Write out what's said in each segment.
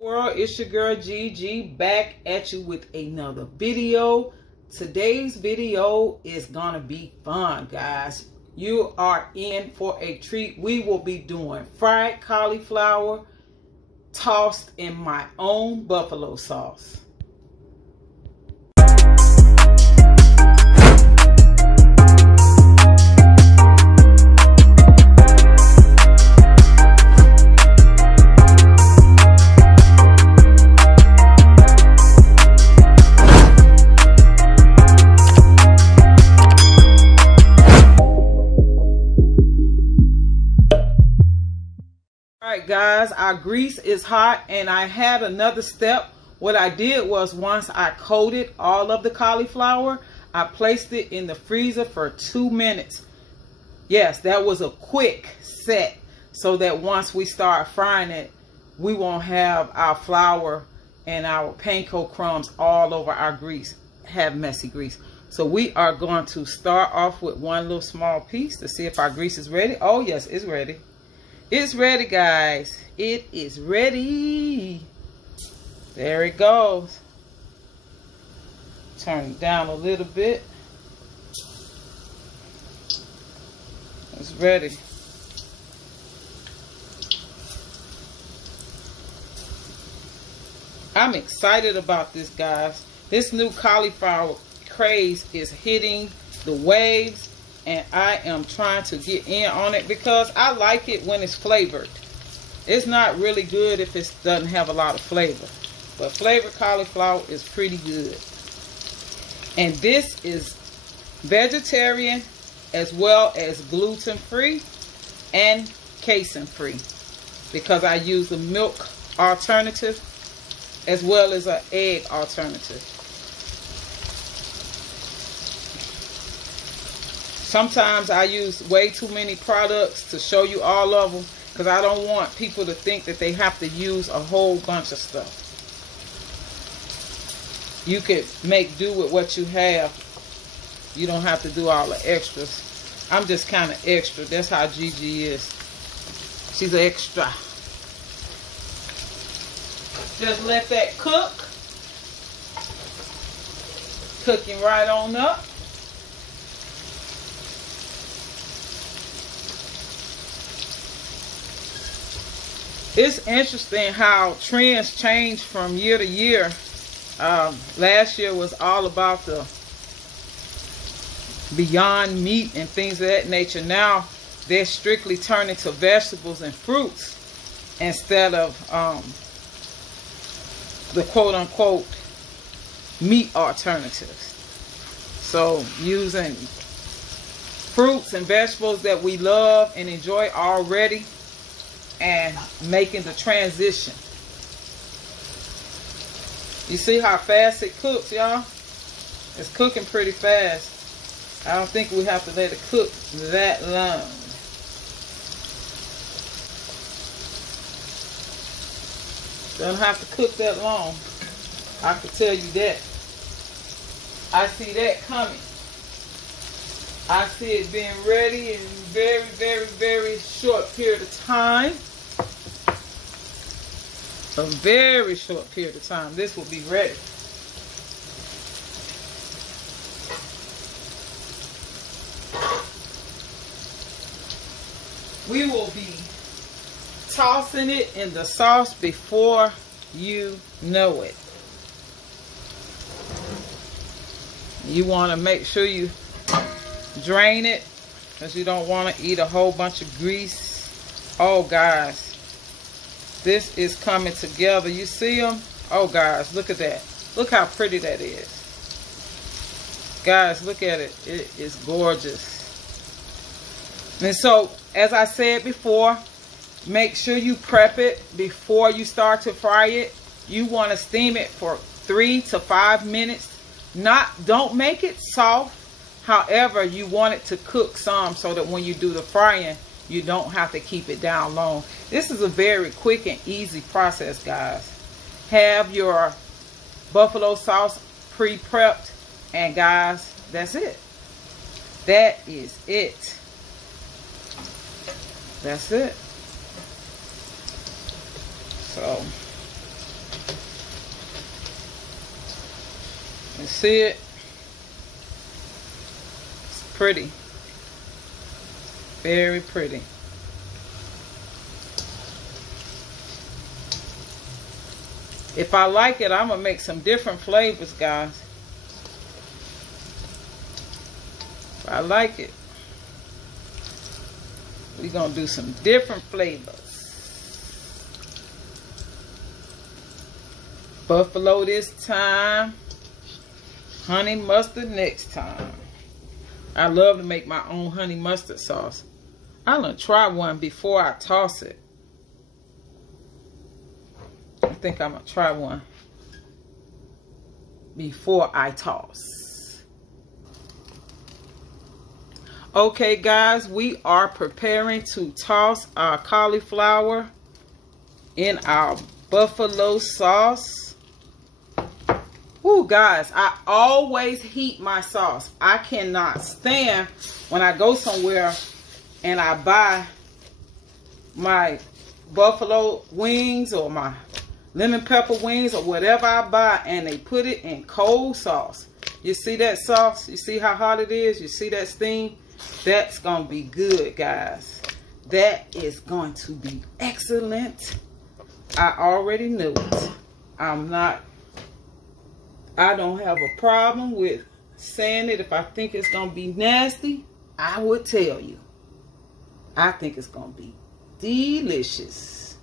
World, it's your girl Gigi back at you with another video. Today's video is gonna be fun, guys. You are in for a treat. We will be doing fried cauliflower tossed in my own buffalo sauce. Alright guys, our grease is hot and I had another step. What I did was once I coated all of the cauliflower, I placed it in the freezer for 2 minutes. Yes, that was a quick set so that once we start frying it, we won't have our flour and our panko crumbs all over our grease, have messy grease. So we are going to start off with one little small piece to see if our grease is ready. Oh yes, it's ready. It's ready, guys. It is ready. There it goes. Turn it down a little bit. It's ready. I'm excited about this, guys. This new cauliflower craze is hitting the waves. And I am trying to get in on it because I like it when it's flavored. It's not really good if it doesn't have a lot of flavor. But flavored cauliflower is pretty good. And this is vegetarian as well as gluten-free and casein-free. Because I use a milk alternative as well as an egg alternative. Sometimes I use way too many products to show you all of them because I don't want people to think that they have to use a whole bunch of stuff. You could make do with what you have. You don't have to do all the extras. I'm just kind of extra. That's how Gigi is. She's an extra. Just let that cook. Cooking right on up. It's interesting how trends change from year to year. Last year was all about the Beyond Meat and things of that nature. Now they're strictly turning to vegetables and fruits instead of the quote-unquote meat alternatives. So using fruits and vegetables that we love and enjoy already and making the transition. You see how fast it cooks, y'all? It's cooking pretty fast. I don't think we have to let it cook that long. Don't have to cook that long. I can tell you that. I see that coming. I see it being ready in very, very, very short period of time. A very short period of time, this will be ready. We will be tossing it in the sauce before you know it. You want to make sure you drain it because you don't want to eat a whole bunch of grease. Oh, guys. This is coming together. You see them? Oh, guys, look at that. Look how pretty that is. Guys, look at it. It is gorgeous. And so, as I said before, make sure you prep it before you start to fry it. You want to steam it for 3 to 5 minutes. Don't make it soft. However, you want it to cook some so that when you do the frying, you don't have to keep it down long. This is a very quick and easy process, guys. Have your buffalo sauce pre-prepped, and guys, that's it. That is it. That's it. So You see it? It's pretty. Very pretty. If I like it, I'm going to make some different flavors, guys. If I like it, we're going to do some different flavors. Buffalo this time. Honey mustard next time. I love to make my own honey mustard sauce. I'm going to try one before I toss it. I think I'm going to try one before I toss. Okay, guys, we are preparing to toss our cauliflower in our buffalo sauce. Ooh, guys, I always heat my sauce. I cannot stand when I go somewhere and I buy my buffalo wings or my lemon pepper wings or whatever I buy and they put it in cold sauce. You see that sauce? You see how hot it is? You see that steam? That's going to be good, guys. That is going to be excellent. I already knew it. I don't have a problem with saying it. If I think it's going to be nasty, I would tell you. I think it's going to be delicious.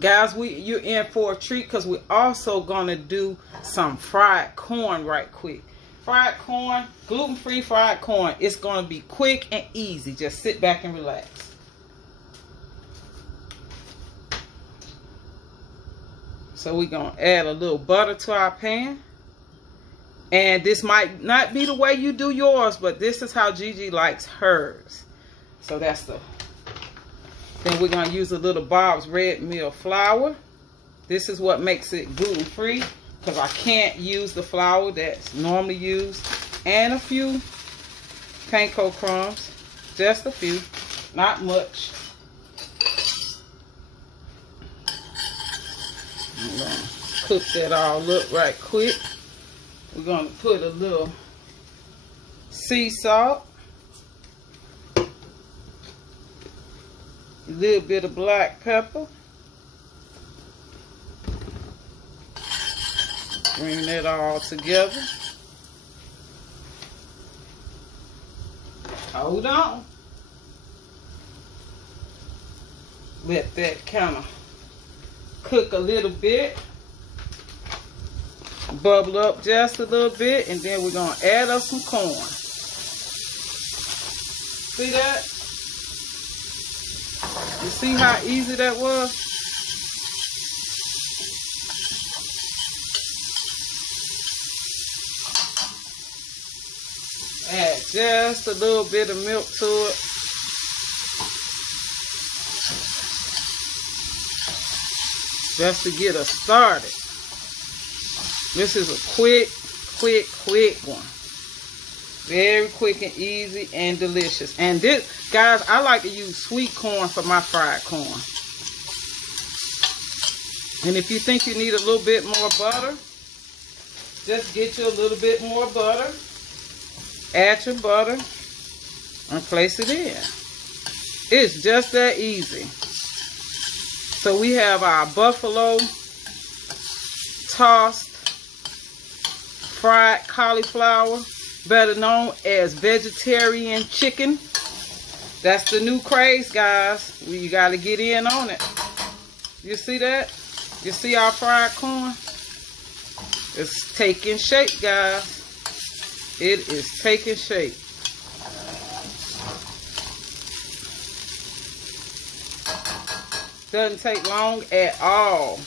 Guys, you're in for a treat because we're also going to do some fried corn right quick. Fried corn, gluten-free fried corn. It's going to be quick and easy. Just sit back and relax. So we're going to add a little butter to our pan. And this might not be the way you do yours, but this is how Gigi likes hers. So that's the... Then we're going to use a little Bob's Red Mill flour. This is what makes it gluten-free, because I can't use the flour that's normally used. And a few panko crumbs. Just a few. Not much. I'm going to cook that all up right quick. We're going to put a little sea salt. A little bit of black pepper. Bring that all together. Hold on. Let that kind of cook a little bit. Bubble up just a little bit. And then we're going to add up some corn. See that? You see how easy that was? Add just a little bit of milk to it. Just to get us started. This is a quick one. Very quick and easy and delicious. And this, guys, I like to use sweet corn for my fried corn. And if you think you need a little bit more butter, just get you a little bit more butter. Add your butter and place it in. It's just that easy. So we have our buffalo tossed fried cauliflower, better known as vegetarian chicken. That's the new craze, guys. You got to get in on it. You see that? You see our fried corn? It's taking shape, guys. It is taking shape. Doesn't take long at all.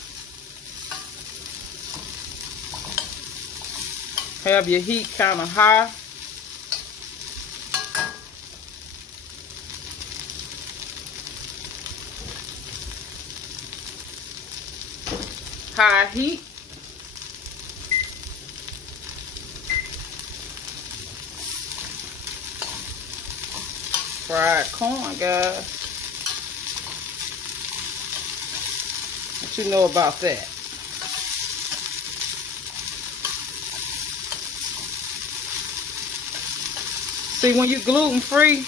Have your heat kind of high. High heat. Fried corn, guys. What you know about that? See, when you're gluten-free,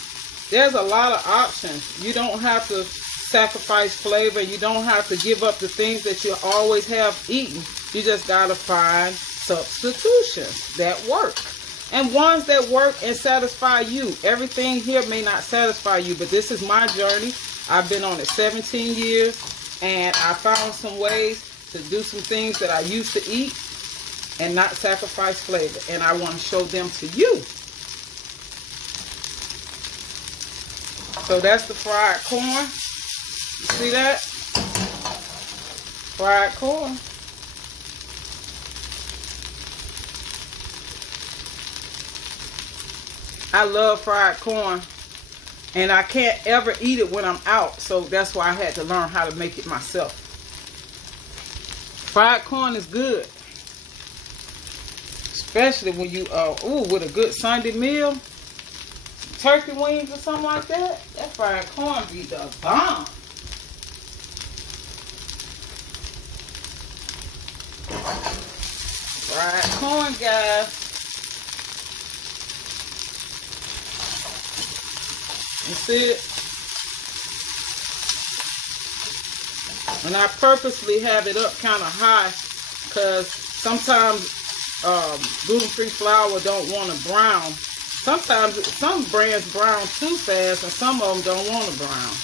there's a lot of options. You don't have to sacrifice flavor. You don't have to give up the things that you always have eaten. You just gotta find substitutions that work. And ones that work and satisfy you. Everything here may not satisfy you, but this is my journey. I've been on it 17 years, and I found some ways to do some things that I used to eat and not sacrifice flavor. And I want to show them to you. So that's the fried corn. You see that? Fried corn. I love fried corn, and I can't ever eat it when I'm out, so that's why I had to learn how to make it myself. Fried corn is good, especially when you with a good Sunday meal, turkey wings or something like that. That fried corn be the bomb. Fried corn, guys. You see it? And I purposely have it up kind of high because sometimes gluten-free flour don't want to brown. Sometimes some brands brown too fast and some of them don't want to brown.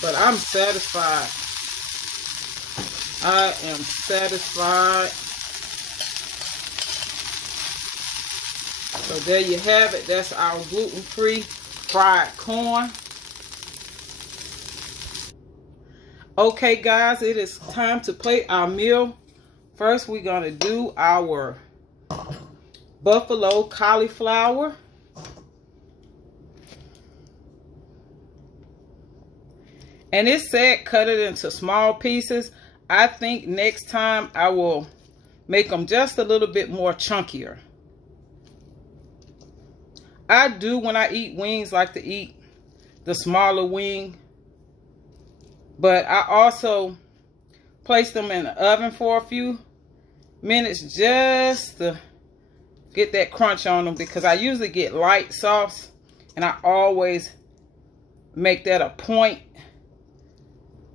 But I'm satisfied. I am satisfied. So there you have it. That's our gluten-free fried corn. Okay, guys, it is time to plate our meal. First, we're going to do our buffalo cauliflower. And it said cut it into small pieces. I think next time I will make them just a little bit more chunkier. I do, when I eat wings, like to eat the smaller wing. But I also place them in the oven for a few minutes just to get that crunch on them, because I usually get light sauce, and I always make that a point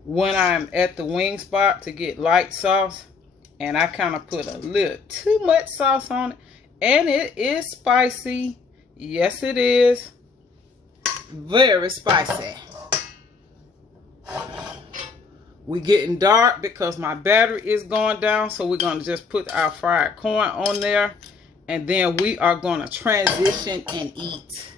when I'm at the wing spot to get light sauce. And I kind of put a little too much sauce on it, and it is spicy. Yes, it is. Very spicy. We're getting dark because my battery is going down, so we're going to just put our fried corn on there, and then we are going to transition and eat.